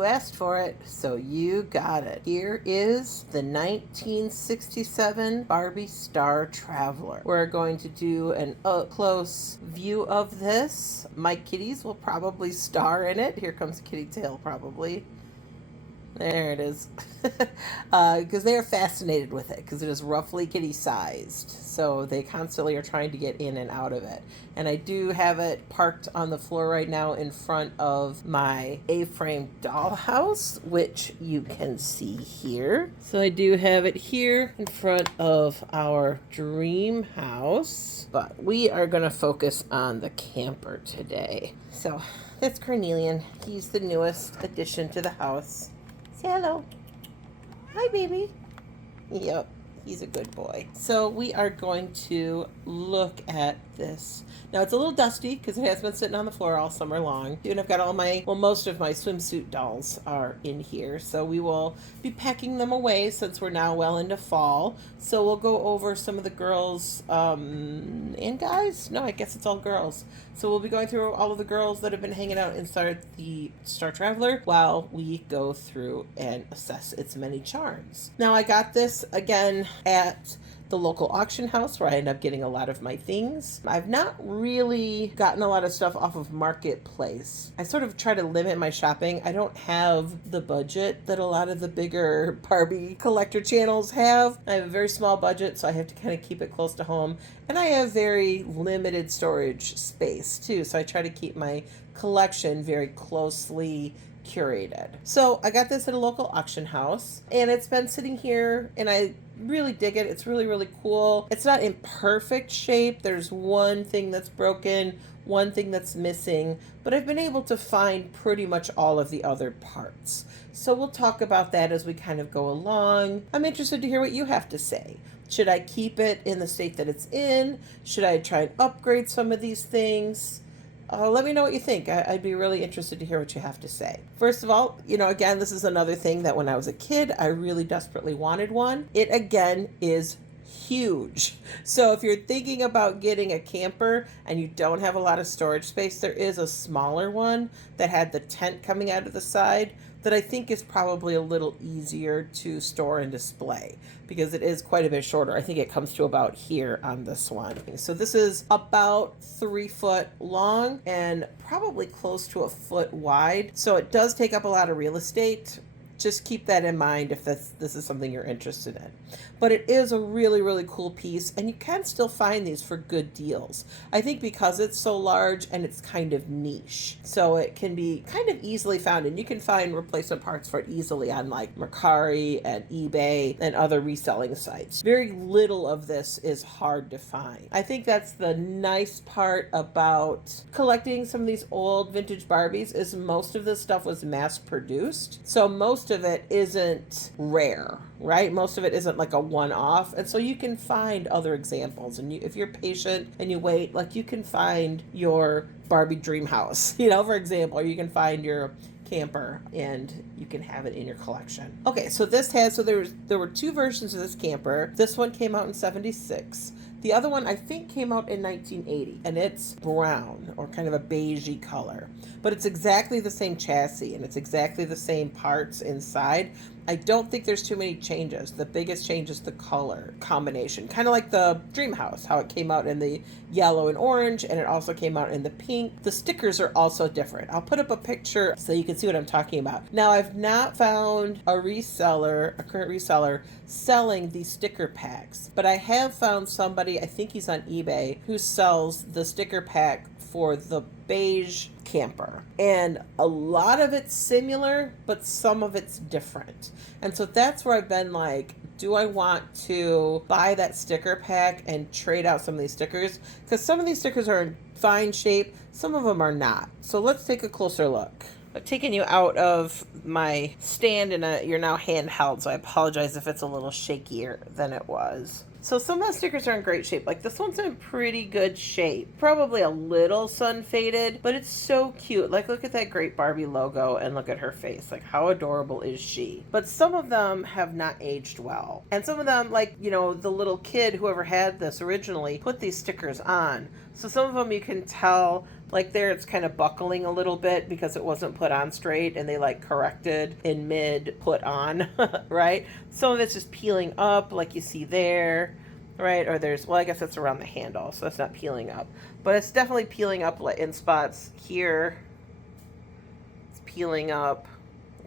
You asked for it, so you got it. Here is the 1967 Barbie Star Traveler. We're going to do an up-close view of this. My kitties will probably star in it. Here comes Kitty Tail, probably. There it is. Because they are fascinated with it, because it is roughly kitty sized. So they constantly are trying to get in and out of it. And I do have it parked on the floor right now in front of my A-frame dollhouse, which you can see here. So I do have it here in front of our dream house. But we are going to focus on the camper today. So that's Cornelian. He's the newest addition to the house. Say hello. Hi, baby. Yep, he's a good boy. So we are going to look at this. Now it's a little dusty because it has been sitting on the floor all summer long. And I've got all my, well, most of my swimsuit dolls are in here. So we will be packing them away since we're now well into fall. So we'll go over some of the girls and guys. No, I guess it's all girls. So we'll be going through all of the girls that have been hanging out inside the Star Traveler while we go through and assess its many charms. Now I got this again at the local auction house where I end up getting a lot of my things. I've not really gotten a lot of stuff off of Marketplace. I sort of try to limit my shopping. I don't have the budget that a lot of the bigger Barbie collector channels have. I have a very small budget, so I have to kind of keep it close to home. And I have very limited storage space too, so I try to keep my collection very closely curated. So I got this at a local auction house and it's been sitting here and I really dig it. It's really, really cool. It's not in perfect shape. There's one thing that's broken, one thing that's missing, but I've been able to find pretty much all of the other parts. So we'll talk about that as we kind of go along. I'm interested to hear what you have to say. Should I keep it in the state that it's in? Should I try and upgrade some of these things? Let me know what you think. I'd be really interested to hear what you have to say. First of all, again, this is another thing that when I was a kid, I really desperately wanted one. It, again, is huge. So if you're thinking about getting a camper and you don't have a lot of storage space, there is a smaller one that had the tent coming out of the side that I think is probably a little easier to store and display because it is quite a bit shorter. I think it comes to about here on this one. So this is about 3 foot long and probably close to 1 foot wide. So it does take up a lot of real estate. Just keep that in mind if this is something you're interested in. But it is a really, really cool piece, and you can still find these for good deals. I think because it's so large and it's kind of niche, so it can be kind of easily found, and you can find replacement parts for it easily on like Mercari and eBay and other reselling sites. Very little of this is hard to find. I think that's the nice part about collecting some of these old vintage Barbies is most of this stuff was mass produced. So most of it isn't rare, right? Most of it isn't like a one-off, and so you can find other examples, and if you're patient and you wait, like you can find your Barbie dream house, for example, or you can find your camper and you can have it in your collection. Okay, so there were 2 versions of this camper. This one came out in 76. The other one I think came out in 1980, and it's brown or kind of a beigey color, but it's exactly the same chassis and it's exactly the same parts inside. I don't think there's too many changes. The biggest change is the color combination, kind of like the dream house, how it came out in the yellow and orange, and it also came out in the pink. The stickers are also different. I'll put up a picture so you can see what I'm talking about. Now, I've not found a current reseller selling these sticker packs, but I have found somebody, I think he's on eBay, who sells the sticker pack for the beige camper, and a lot of it's similar, but some of it's different. And so that's where I've been like, do I want to buy that sticker pack and trade out some of these stickers? Because some of these stickers are in fine shape, some of them are not. So let's take a closer look. I've taken you out of my stand and you're now handheld, so I apologize if it's a little shakier than it was. So some of the stickers are in great shape. Like this one's in pretty good shape. Probably a little sun faded, but it's so cute. Like look at that great Barbie logo and look at her face. Like how adorable is she? But some of them have not aged well. And some of them, like, you know, the little kid, whoever had this originally, put these stickers on. So some of them you can tell, like there it's kind of buckling a little bit because it wasn't put on straight and they like corrected in mid put on, right? Some of it's just peeling up like you see there, right? Or there's, well, I guess that's around the handle, so that's not peeling up. But it's definitely peeling up in spots here. It's peeling up,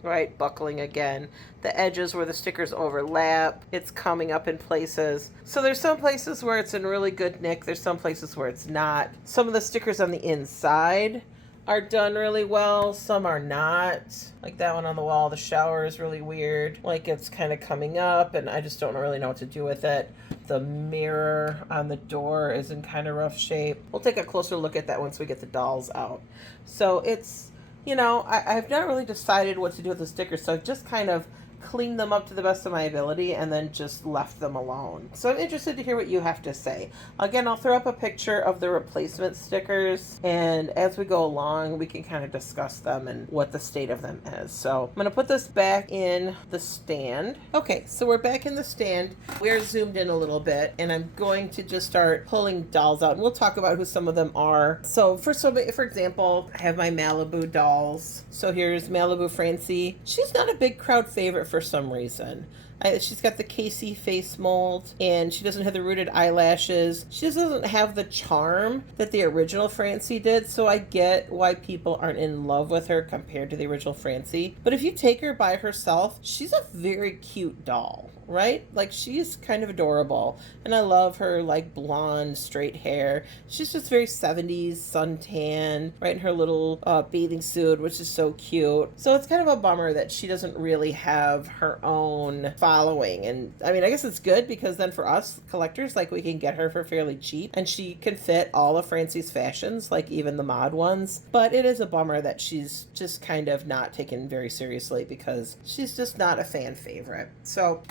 right? Buckling again. The edges where the stickers overlap, it's coming up in places. So there's some places where it's in really good nick. There's some places where it's not. Some of the stickers on the inside are done really well. Some are not. Like that one on the wall, the shower is really weird. Like it's kind of coming up and I just don't really know what to do with it. The mirror on the door is in kind of rough shape. We'll take a closer look at that once we get the dolls out. So it's, you know, I've not really decided what to do with the stickers, so I've just kind of cleaned them up to the best of my ability and then just left them alone. So I'm interested to hear what you have to say. Again, I'll throw up a picture of the replacement stickers, and as we go along, we can kind of discuss them and what the state of them is. So I'm going to put this back in the stand. Okay, so we're back in the stand. We're zoomed in a little bit, and I'm going to just start pulling dolls out, and we'll talk about who some of them are. So for example, I have my Malibu dolls. So here's Malibu Francie. She's not a big crowd favorite for some reason. She's got the Casey face mold, and she doesn't have the rooted eyelashes. She just doesn't have the charm that the original Francie did, so I get why people aren't in love with her compared to the original Francie. But if you take her by herself, she's a very cute doll, right? Like, she's kind of adorable, and I love her, like, blonde, straight hair. She's just very 70s, suntan, right, in her little bathing suit, which is so cute. So it's kind of a bummer that she doesn't really have her own following. And I mean, I guess it's good because then for us collectors, like, we can get her for fairly cheap, and she can fit all of Francie's fashions, like even the mod ones. But it is a bummer that she's just kind of not taken very seriously because she's just not a fan favorite. So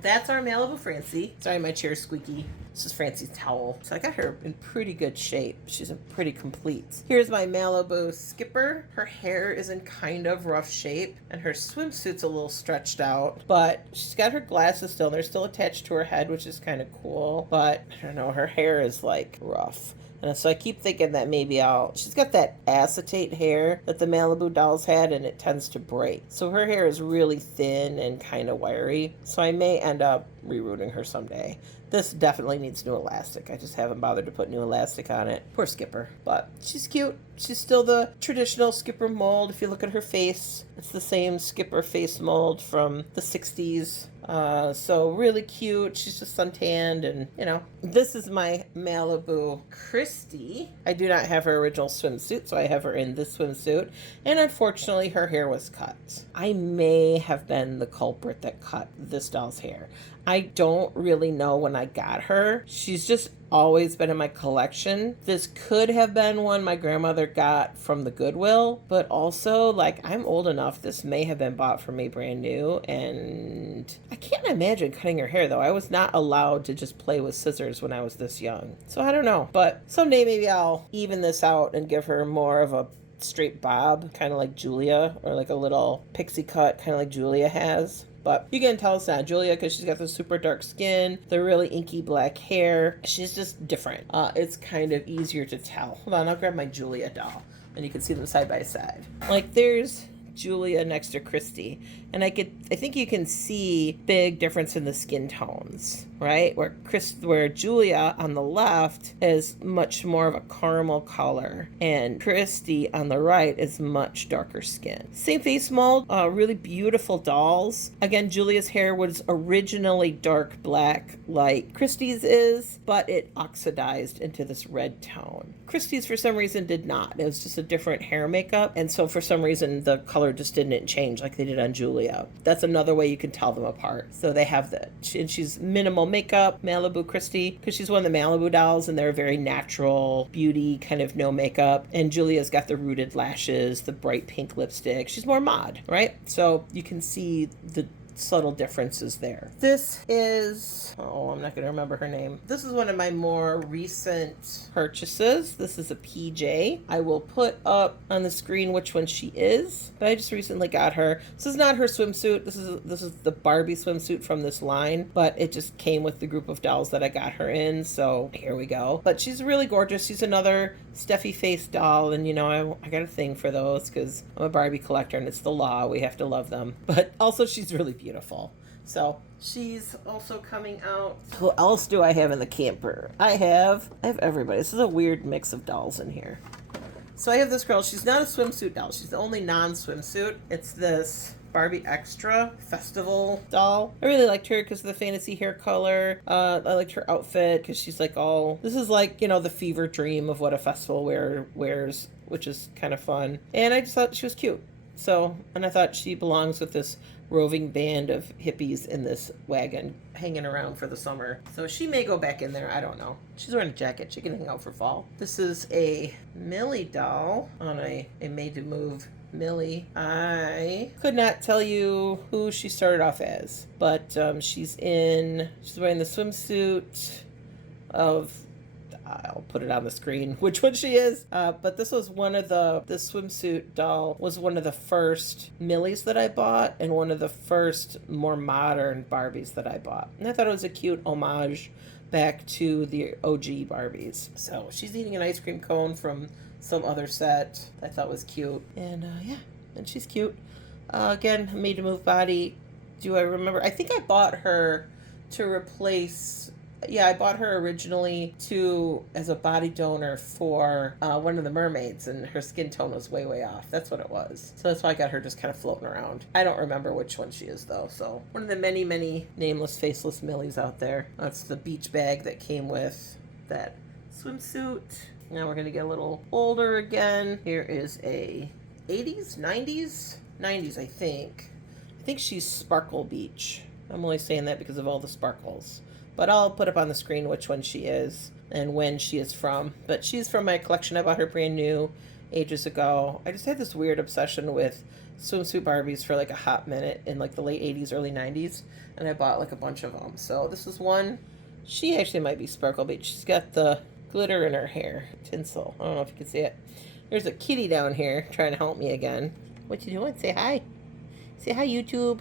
that's our Malibu Francie. Sorry, my chair's squeaky. This is Francie's towel. So I got her in pretty good shape. She's pretty complete. Here's my Malibu Skipper. Her hair is in kind of rough shape, and her swimsuit's a little stretched out, but she's got her glasses still, and they're still attached to her head, which is kind of cool. But I don't know, her hair is like rough. And so I keep thinking that maybe she's got that acetate hair that the Malibu dolls had, and it tends to break. So her hair is really thin and kind of wiry. So I may end up rerooting her someday. This definitely needs new elastic. I just haven't bothered to put new elastic on it. Poor Skipper. But she's cute. She's still the traditional Skipper mold. If you look at her face, it's the same Skipper face mold from the 60s. So really cute. She's just suntanned, and, you know, this is my Malibu Christie. I do not have her original swimsuit, so I have her in this swimsuit, and unfortunately her hair was cut. I may have been the culprit that cut this doll's hair. I don't really know when I got her. She's just always been in my collection. This could have been one my grandmother got from the Goodwill, but also, like, I'm old enough, this may have been bought for me brand new, and I can't imagine cutting her hair, though. I was not allowed to just play with scissors when I was this young, so I don't know. But someday maybe I'll even this out and give her more of a straight bob, kind of like Julia, or like a little pixie cut, kind of like Julia has. But you can tell it's not Julia because she's got the super dark skin, the really inky black hair. She's just different. It's kind of easier to tell. Hold on, I'll grab my Julia doll, and you can see them side by side. Like, there's Julia next to Christy, and I think you can see big difference in the skin tones, right? Where Julia on the left is much more of a caramel color, and Christy on the right is much darker skin. Same face mold, really beautiful dolls. Again, Julia's hair was originally dark black like Christy's is, but it oxidized into this red tone. Christy's, for some reason, did not. It was just a different hair makeup, and so for some reason the color just didn't change like they did on Julia. That's another way you can tell them apart. So they have and she's minimal makeup, Malibu Christy, because she's one of the Malibu dolls, and they're very natural beauty, kind of no makeup. And Julia's got the rooted lashes, the bright pink lipstick. She's more mod, right? So you can see the subtle differences there. This is, oh, I'm not going to remember her name. This is one of my more recent purchases. This is a PJ. I will put up on the screen which one she is, but I just recently got her. This is not her swimsuit. This is the Barbie swimsuit from this line, but it just came with the group of dolls that I got her in, so here we go. But she's really gorgeous. She's another Steffi face doll, and you know, I got a thing for those because I'm a Barbie collector and it's the law. We have to love them. But also she's really beautiful. So she's also coming out. Who else do I have in the camper? I have everybody. This is a weird mix of dolls in here. So I have this girl. She's not a swimsuit doll. She's the only non-swimsuit. It's this Barbie Extra Festival doll. I really liked her because of the fantasy hair color. I liked her outfit because she's like all, this is like, you know, the fever dream of what a festival wears, which is kind of fun. And I just thought she was cute. So, and I thought she belongs with this roving band of hippies in this wagon hanging around for the summer. So she may go back in there. I don't know. She's wearing a jacket. She can hang out for fall. This is a Millie doll on a made-to-move Millie. I could not tell you who she started off as, but she's wearing the swimsuit of, I'll put it on the screen which one she is. But this was this swimsuit doll was one of the first Millies that I bought and one of the first more modern Barbies that I bought. And I thought it was a cute homage back to the OG Barbies. So she's eating an ice cream cone from some other set I thought was cute. And yeah, and she's cute. Again, made to move body. Do I remember? I think I bought her to replace, I bought her originally as a body donor for one of the mermaids, and her skin tone was way off. That's what it was. So that's why I got her just kind of floating around. I don't remember which one she is though. So one of the many nameless, faceless Millies out there. That's the beach bag that came with that swimsuit. Now we're gonna get a little older again. Here is a 80s, 90s, I think. I think she's Sparkle Beach. I'm only saying that because of all the sparkles. But I'll put up on the screen which one she is and when she is from. But she's from my collection. I bought her brand new ages ago. I just had this weird obsession with swimsuit Barbies for like a hot minute in like the late 80s, early 90s. And I bought like a bunch of them. So this is one. She actually might be Sparkle Beach. She's got the glitter in her hair. Tinsel. I don't know if you can see it. There's a kitty down here trying to help me again. What you doing? Say hi. Say hi, YouTube.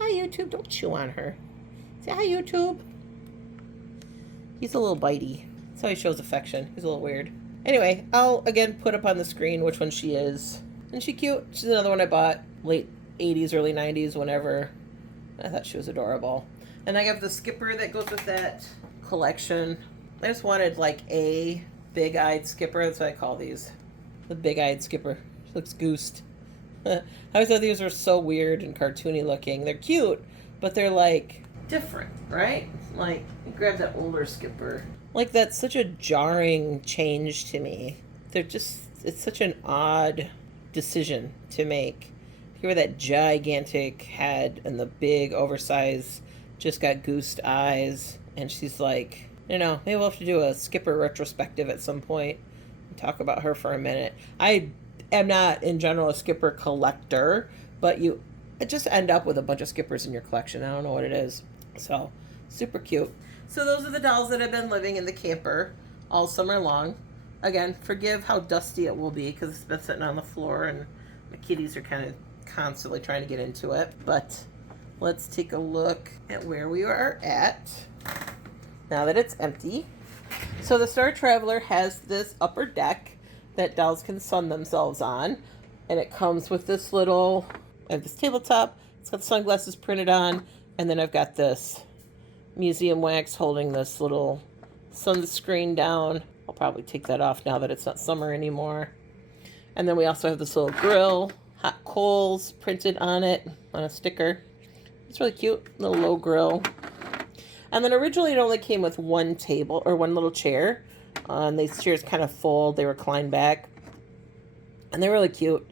Hi, YouTube. Don't chew on her. Say hi, YouTube. He's a little bitey. That's how he shows affection. He's a little weird. Anyway, I'll again put up on the screen which one she is. Isn't she cute? She's another one I bought late 80s, early 90s, whenever. I thought she was adorable. And I have the skipper that goes with that collection. I just wanted like a big-eyed skipper. That's what I call these. The big-eyed skipper. She looks goosed. I always thought these were so weird and cartoony looking. They're cute, but they're like different, right? Like, you grab that older skipper. Like, that's such a jarring change to me. It's such an odd decision to make. Here with that gigantic head and the big oversized, just got goosed eyes. And she's like, maybe we'll have to do a skipper retrospective at some point and talk about her for a minute. I am not, in general, a skipper collector, but you just end up with a bunch of skippers in your collection. I don't know what it is. So, super cute. So those are the dolls that have been living in the camper all summer long. Again, forgive how dusty it will be because it's been sitting on the floor and the kitties are kind of constantly trying to get into it. But let's take a look at where we are at now that it's empty. So the Star Traveler has this upper deck that dolls can sun themselves on. And it comes with this I have this tabletop. It's got sunglasses printed on. And then I've got this museum wax holding this little sunscreen down. I'll probably take that off now that it's not summer anymore. And then we also have this little grill, hot coals printed on it on a sticker. It's really cute, little low grill. And then originally it only came with one table or one little chair. And these chairs kind of fold, they recline back. And they're really cute.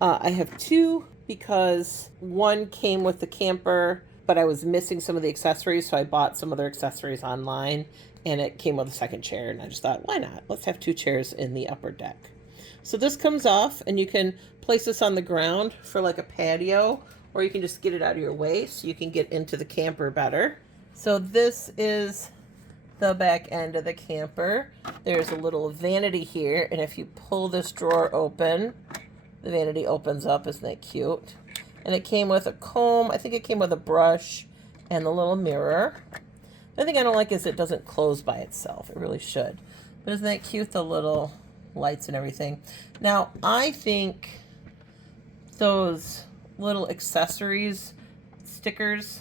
I have two because one came with the camper, but I was missing some of the accessories, so I bought some other accessories online, and it came with a second chair, and I just thought, why not? Let's have two chairs in the upper deck. So this comes off, and you can place this on the ground for like a patio or you can just get it out of your way so you can get into the camper better. So this is the back end of the camper. There's a little vanity here, and if you pull this drawer open, the vanity opens up. Isn't that cute? And it came with a comb. I think it came with a brush and the little mirror. The thing I don't like is it doesn't close by itself. It really should. But isn't that cute, the little lights and everything? Now, I think those little accessories stickers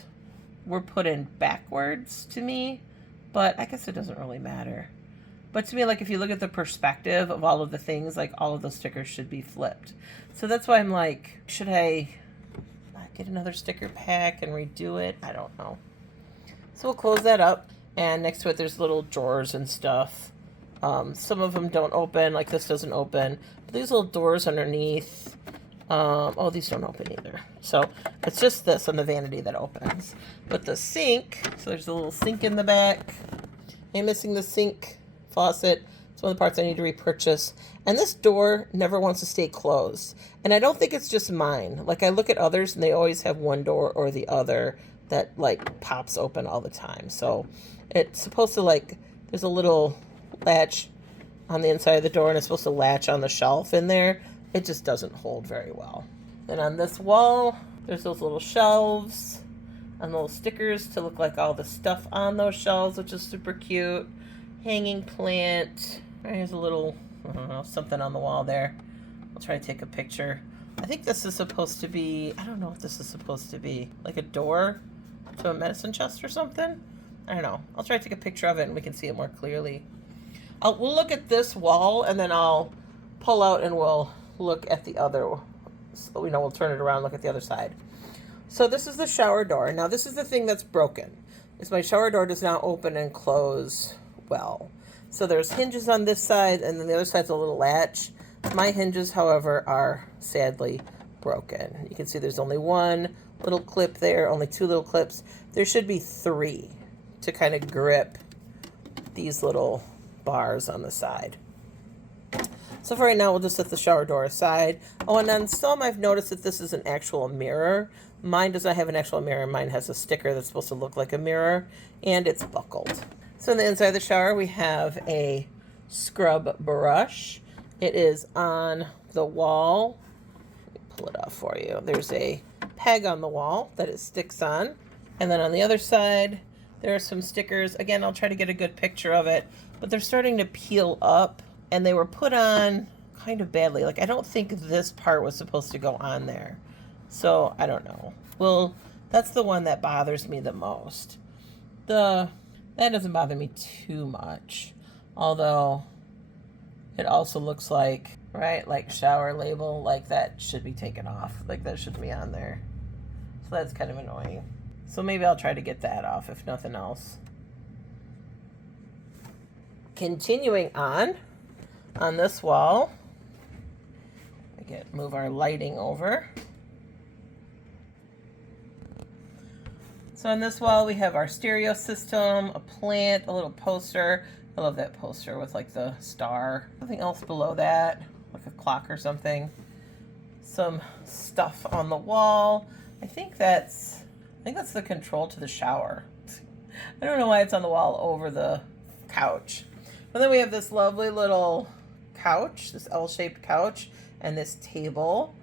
were put in backwards to me, but I guess it doesn't really matter. But to me, like, if you look at the perspective of all of the things, like, all of those stickers should be flipped. So that's why I'm like, should I get another sticker pack and redo it? I don't know. So we'll close that up, and next to it there's little drawers and stuff. Some of them don't open, like this doesn't open. But these little doors underneath, oh, these don't open either. So it's just this on the vanity that opens. But the sink, so there's a little sink in the back. I'm missing the sink faucet. It's one of the parts I need to repurchase. And this door never wants to stay closed. And I don't think it's just mine. Like, I look at others and they always have one door or the other that, like, pops open all the time. So it's supposed to, like, there's a little latch on the inside of the door and it's supposed to latch on the shelf in there. It just doesn't hold very well. Then on this wall, there's those little shelves and little stickers to look like all the stuff on those shelves, which is super cute. Hanging plant. Here's a little, I don't know, something on the wall there. I'll try to take a picture. I think this is supposed to be, I don't know what this is supposed to be. Like a door to a medicine chest or something? I don't know. I'll try to take a picture of it and we can see it more clearly. We'll look at this wall and then I'll pull out and we'll look at the other, we'll turn it around and look at the other side. So this is the shower door. Now this is the thing that's broken. Is my shower door does not open and close well. So there's hinges on this side and then the other side's a little latch. My hinges, however, are sadly broken. You can see there's only one little clip there, only two little clips. There should be three to kind of grip these little bars on the side. So for right now, we'll just set the shower door aside. Oh, and on some, I've noticed that this is an actual mirror. Mine does not have an actual mirror. Mine has a sticker that's supposed to look like a mirror, and it's buckled. So on the inside of the shower, we have a scrub brush. It is on the wall. Let me pull it off for you. There's a peg on the wall that it sticks on. And then on the other side, there are some stickers. Again, I'll try to get a good picture of it, but they're starting to peel up, and they were put on kind of badly. Like, I don't think this part was supposed to go on there. So, I don't know. Well, that's the one that bothers me the most. That doesn't bother me too much. Although, it also looks like, right, like shower label, like that should be taken off. Like, that shouldn't be on there. So that's kind of annoying. So maybe I'll try to get that off, if nothing else. Continuing on this wall, move our lighting over. So on this wall, we have our stereo system, a plant, a little poster. I love that poster with like the star. Nothing else below that, like a clock or something. Some stuff on the wall. I think that's the control to the shower. I don't know why it's on the wall over the couch. But then we have this lovely little couch, this L-shaped couch, and this table.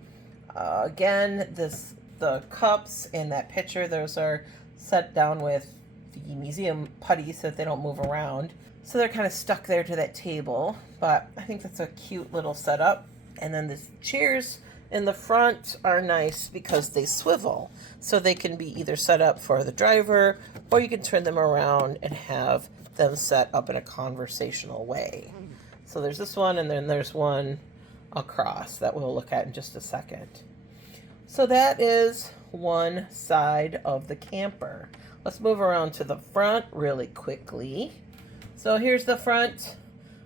Again, the cups in that picture, those are set down with the museum putty so that they don't move around. So they're kind of stuck there to that table, but I think that's a cute little setup. And then the chairs in the front are nice because they swivel. So they can be either set up for the driver, or you can turn them around and have them set up in a conversational way. So there's this one, and then there's one across that we'll look at in just a second. So that is one side of the camper. Let's move around to the front really quickly. So here's the front.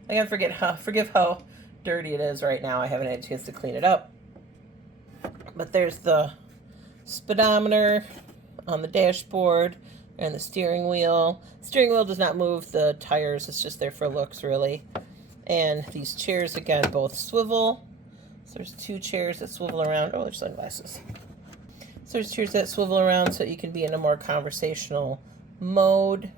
I gotta forgive how dirty it is right now. I haven't had a chance to clean it up. But there's the speedometer on the dashboard and the steering wheel. Steering wheel does not move the tires. It's just there for looks, really. And these chairs, again, both swivel. So there's two chairs that swivel around. Oh, there's sunglasses. So there's chairs that swivel around so you can be in a more conversational mode.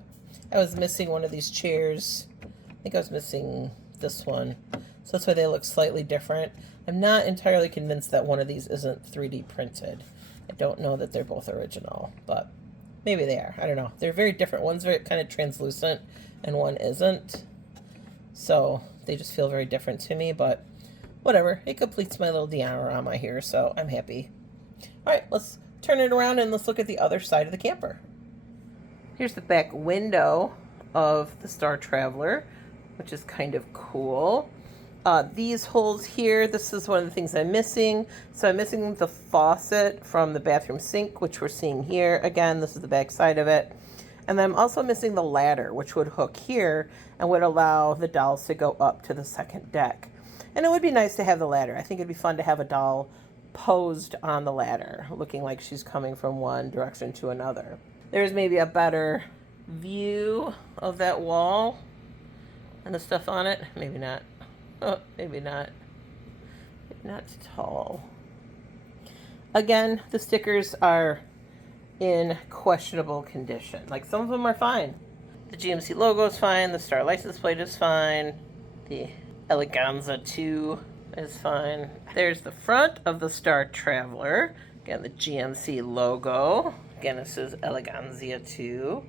I was missing one of these chairs. I think I was missing this one. So that's why they look slightly different. I'm not entirely convinced that one of these isn't 3D printed. I don't know that they're both original, but maybe they are. I don't know. They're very different. One's very kind of translucent and one isn't. So they just feel very different to me, but whatever. It completes my little diorama here, so I'm happy. All right, let's turn it around and let's look at the other side of the camper. Here's the back window of the Star Traveler, which is kind of cool. These holes here, this is one of the things I'm missing. So I'm missing the faucet from the bathroom sink, which we're seeing here. Again, this is the back side of it. And then I'm also missing the ladder, which would hook here and would allow the dolls to go up to the second deck. And it would be nice to have the ladder. I think it'd be fun to have a doll posed on the ladder, looking like she's coming from one direction to another. There's maybe a better view of that wall and the stuff on it. Maybe not. Oh, maybe not. Maybe not tall. Again, the stickers are in questionable condition. Like, some of them are fine. The GMC logo is fine. The Star license plate is fine. The Eleganza 2 is fine. There's the front of the Star Traveler. Again, the GMC logo. Again, it says Eleganza 2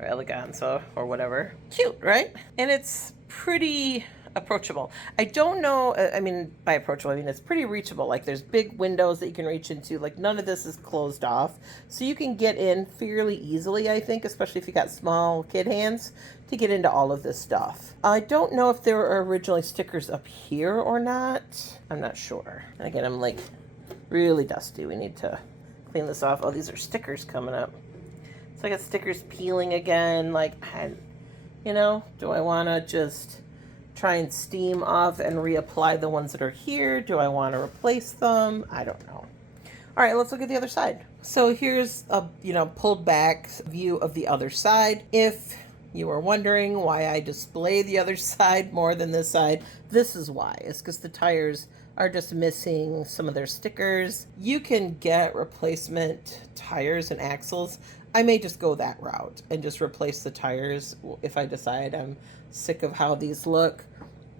or Eleganza or whatever. Cute, right? And it's pretty approachable. I don't know, I mean, by approachable, I mean it's pretty reachable. Like, there's big windows that you can reach into. Like, none of this is closed off. So you can get in fairly easily, I think, especially if you got small kid hands, to get into all of this stuff. I don't know if there were originally stickers up here or not. I'm not sure. And again, I'm like really dusty. We need to clean this off. Oh, these are stickers coming up. So I got stickers peeling again. Like, you know, do I want to just try and steam off and reapply the ones that are here? Do I want to replace them? I don't know. All right, let's look at the other side. So here's a, pulled back view of the other side. If you were wondering why I display the other side more than this side, this is why. It's because the tires are just missing some of their stickers. You can get replacement tires and axles. I may just go that route and just replace the tires if I decide I'm sick of how these look,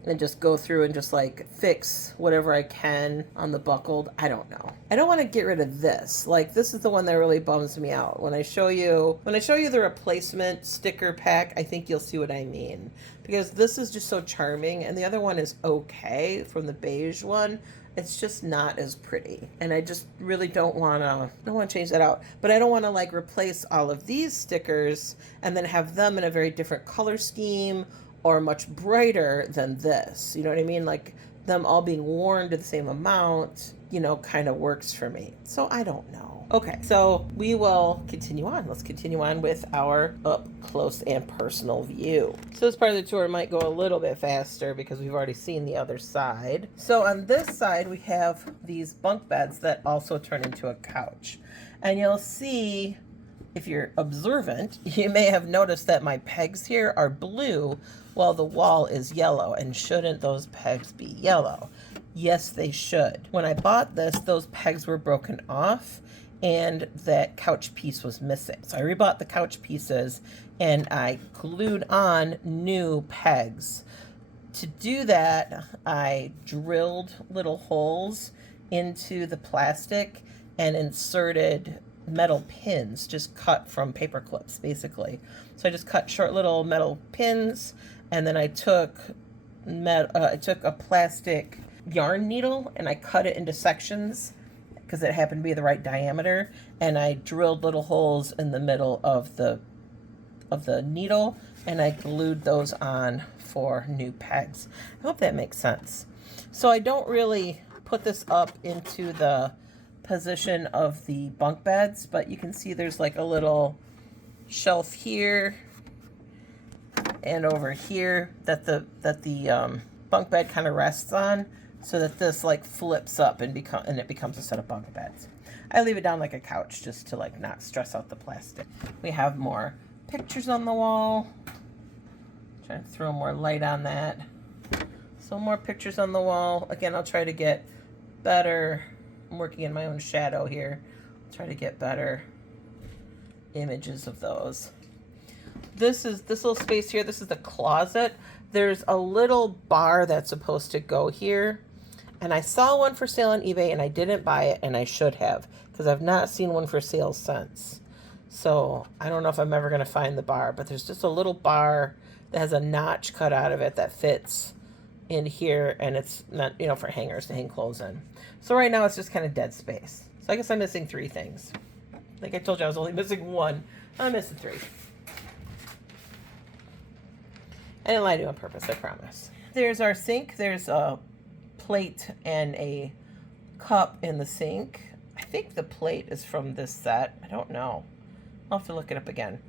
and just go through and just like fix whatever I can on the buckled. I don't know. I don't want to get rid of this. Like, this is the one that really bums me out. When I show you the replacement sticker pack, I think you'll see what I mean, because this is just so charming and the other one is okay from the beige one. It's just not as pretty, and I just really don't want to change that out. But I don't want to like replace all of these stickers and then have them in a very different color scheme or much brighter than this. You know what I mean? Like, them all being worn to the same amount, kind of works for me. So I don't know. Okay, so we will continue on. Let's continue on with our up close and personal view. So this part of the tour might go a little bit faster because we've already seen the other side. So on this side, we have these bunk beds that also turn into a couch. And you'll see, if you're observant, you may have noticed that my pegs here are blue while the wall is yellow. And shouldn't those pegs be yellow? Yes, they should. When I bought this, those pegs were broken off and that couch piece was missing. So I rebought the couch pieces and I glued on new pegs. To do that, I drilled little holes into the plastic and inserted metal pins, just cut from paper clips, basically. So I just cut short little metal pins, and then I took a plastic yarn needle and I cut it into sections because it happened to be the right diameter, and I drilled little holes in the middle of the needle, and I glued those on for new pegs. I hope that makes sense. So I don't really put this up into the position of the bunk beds, but you can see there's like a little shelf here and over here that the bunk bed kind of rests on, so that this like flips up and it becomes a set of bunk beds. I leave it down like a couch just to like not stress out the plastic. We have more pictures on the wall. Trying to throw more light on that. So more pictures on the wall. Again, I'll try to get better. I'm working in my own shadow here Try to get better images of those. This little space here. This is the closet. There's a little bar that's supposed to go here. And I saw one for sale on eBay and I didn't buy it, and I should have, because I've not seen one for sale since. So I don't know if I'm ever going to find the bar, but there's just a little bar that has a notch cut out of it that fits in here, and it's not, you know, for hangers to hang clothes in. So right now it's just kind of dead space. So I guess I'm missing 3 things. Like I told you, I was only missing 1. I'm missing 3. I didn't lie to you on purpose, I promise. There's our sink. There's a plate and a cup in the sink. I think the plate is from this set. I don't know. I'll have to look it up again.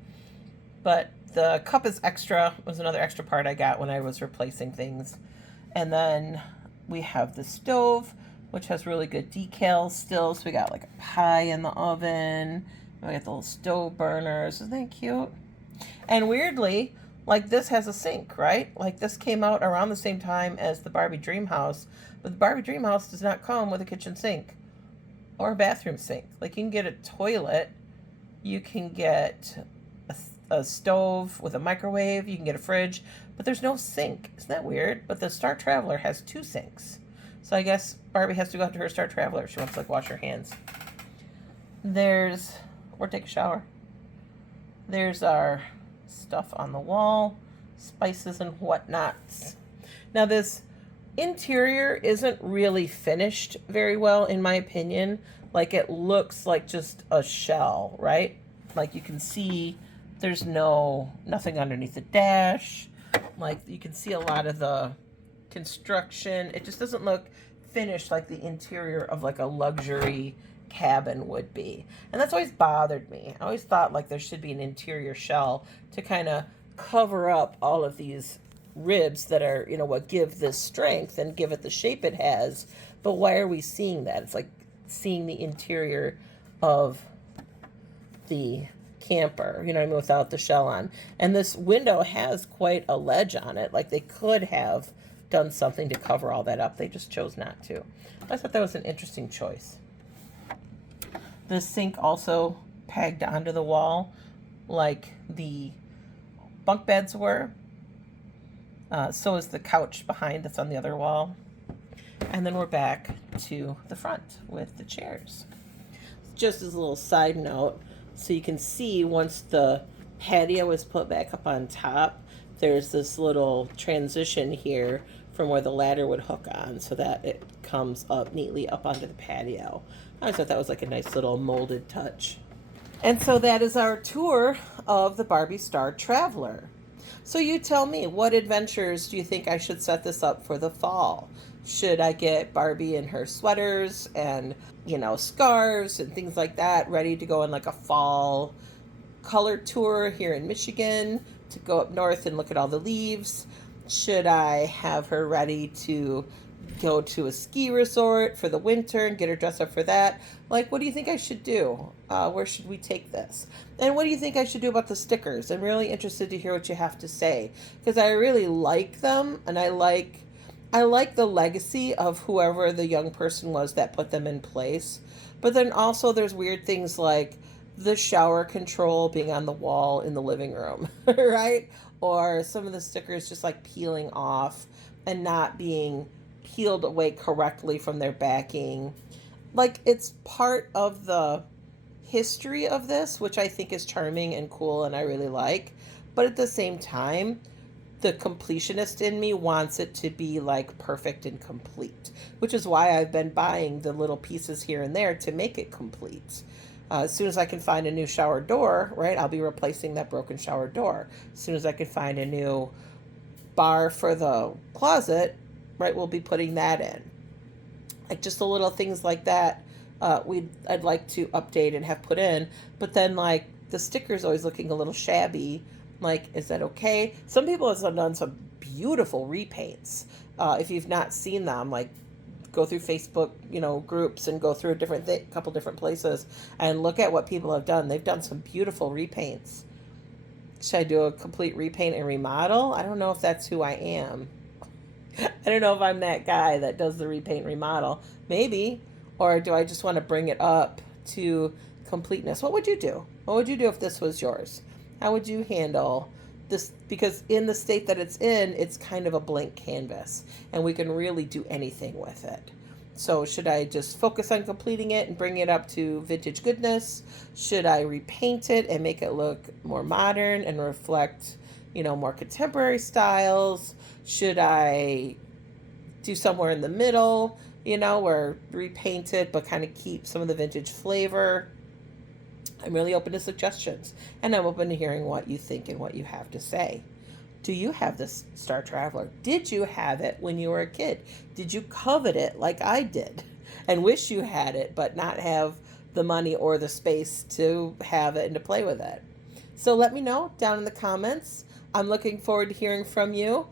But the cup is extra. It was another extra part I got when I was replacing things. And then we have the stove, which has really good decals still. So we got like a pie in the oven. We got the little stove burners. Isn't that cute? And weirdly, like this has a sink, right? Like this came out around the same time as the Barbie Dream House. But the Barbie Dream House does not come with a kitchen sink or a bathroom sink. Like you can get a toilet. You can get a stove with a microwave. You can get a fridge. But there's no sink. Isn't that weird? But the Star Traveler has 2 sinks. So I guess Barbie has to go out to her Star Traveler. She wants to like wash her hands. Or take a shower. There's our stuff on the wall. Spices and whatnots. Now this interior isn't really finished very well in my opinion. Like it looks like just a shell, right? Like you can see there's nothing underneath the dash. Like you can see a lot of the construction. It just doesn't look finished like the interior of like a luxury cabin would be. And that's always bothered me. I always thought like there should be an interior shell to kind of cover up all of these ribs that are, you know, what give this strength and give it the shape it has. But why are we seeing that? It's like seeing the interior of the camper, you know what I mean, without the shell on. And this window has quite a ledge on it. Like they could have done something to cover all that up. They just chose not to. I thought that was an interesting choice. The sink also pegged onto the wall like the bunk beds were. So is the couch behind that's on the other wall. And then we're back to the front with the chairs. Just as a little side note, so you can see once the patio is put back up on top, there's this little transition here from where the ladder would hook on so that it comes up neatly up onto the patio. I thought that was like a nice little molded touch. And so that is our tour of the Barbie Star Traveler. So you tell me, what adventures do you think I should set this up for the fall? Should I get Barbie in her sweaters and, you know, scarves and things like that ready to go on like a fall color tour here in Michigan to go up north and look at all the leaves? Should I have her ready to go to a ski resort for the winter and get her dressed up for that? Like, what do you think I should do? Where should we take this? And what do you think I should do about the stickers? I'm really interested to hear what you have to say, because I really like them, and I like the legacy of whoever the young person was that put them in place. But then also there's weird things like the shower control being on the wall in the living room, right? Or some of the stickers just like peeling off and not being peeled away correctly from their backing. Like, it's part of the history of this, which I think is charming and cool and I really like. But at the same time, the completionist in me wants it to be like perfect and complete, which is why I've been buying the little pieces here and there to make it complete. As soon as I can find a new shower door, right, I'll be replacing that broken shower door. As soon as I can find a new bar for the closet, right, we'll be putting that in. Like just the little things like that, I'd like to update and have put in. But then like the sticker's always looking a little shabby. Like, is that okay? Some people have done some beautiful repaints. If you've not seen them, like, go through Facebook, you know, groups and go through a different couple different places and look at what people have done. They've done some beautiful repaints. Should I do a complete repaint and remodel? I don't know if that's who I am. I don't know if I'm that guy that does the repaint remodel. Maybe. Or do I just want to bring it up to completeness. What would you do? What would you do if this was yours? How would you handle this? Because in the state that it's in, it's kind of a blank canvas, and we can really do anything with it. So should I just focus on completing it and bring it up to vintage goodness? Should I repaint it and make it look more modern and reflect, more contemporary styles? Should I do somewhere in the middle, or repaint it but kind of keep some of the vintage flavor? I'm really open to suggestions, and I'm open to hearing what you think and what you have to say. Do you have this Star Traveler? Did you have it when you were a kid? Did you covet it like I did and wish you had it but not have the money or the space to have it and to play with it? So let me know down in the comments. I'm looking forward to hearing from you.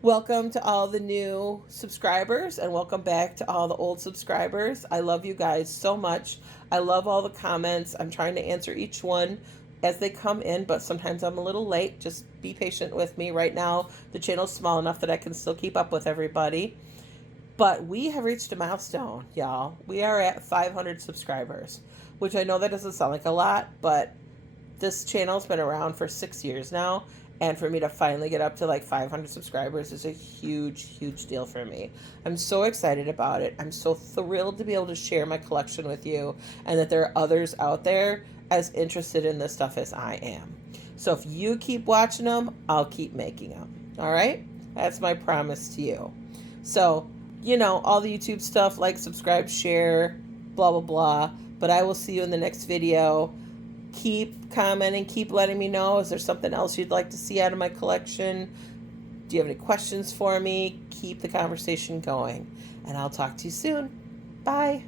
Welcome to all the new subscribers, and welcome back to all the old subscribers. I love you guys so much. I love all the comments. I'm trying to answer each one as they come in, but sometimes I'm a little late. Just be patient with me. Right now, the channel's small enough that I can still keep up with everybody. But we have reached a milestone, y'all. We are at 500 subscribers, which I know that doesn't sound like a lot, but this channel's been around for 6 years now. And for me to finally get up to like 500 subscribers is a huge, huge deal for me. I'm so excited about it. I'm so thrilled to be able to share my collection with you, and that there are others out there as interested in this stuff as I am. So if you keep watching them, I'll keep making them. All right? That's my promise to you. So, all the YouTube stuff, like, subscribe, share, blah, blah, blah. But I will see you in the next video. Keep commenting, keep letting me know. Is there something else you'd like to see out of my collection? Do you have any questions for me? Keep the conversation going, and I'll talk to you soon. Bye.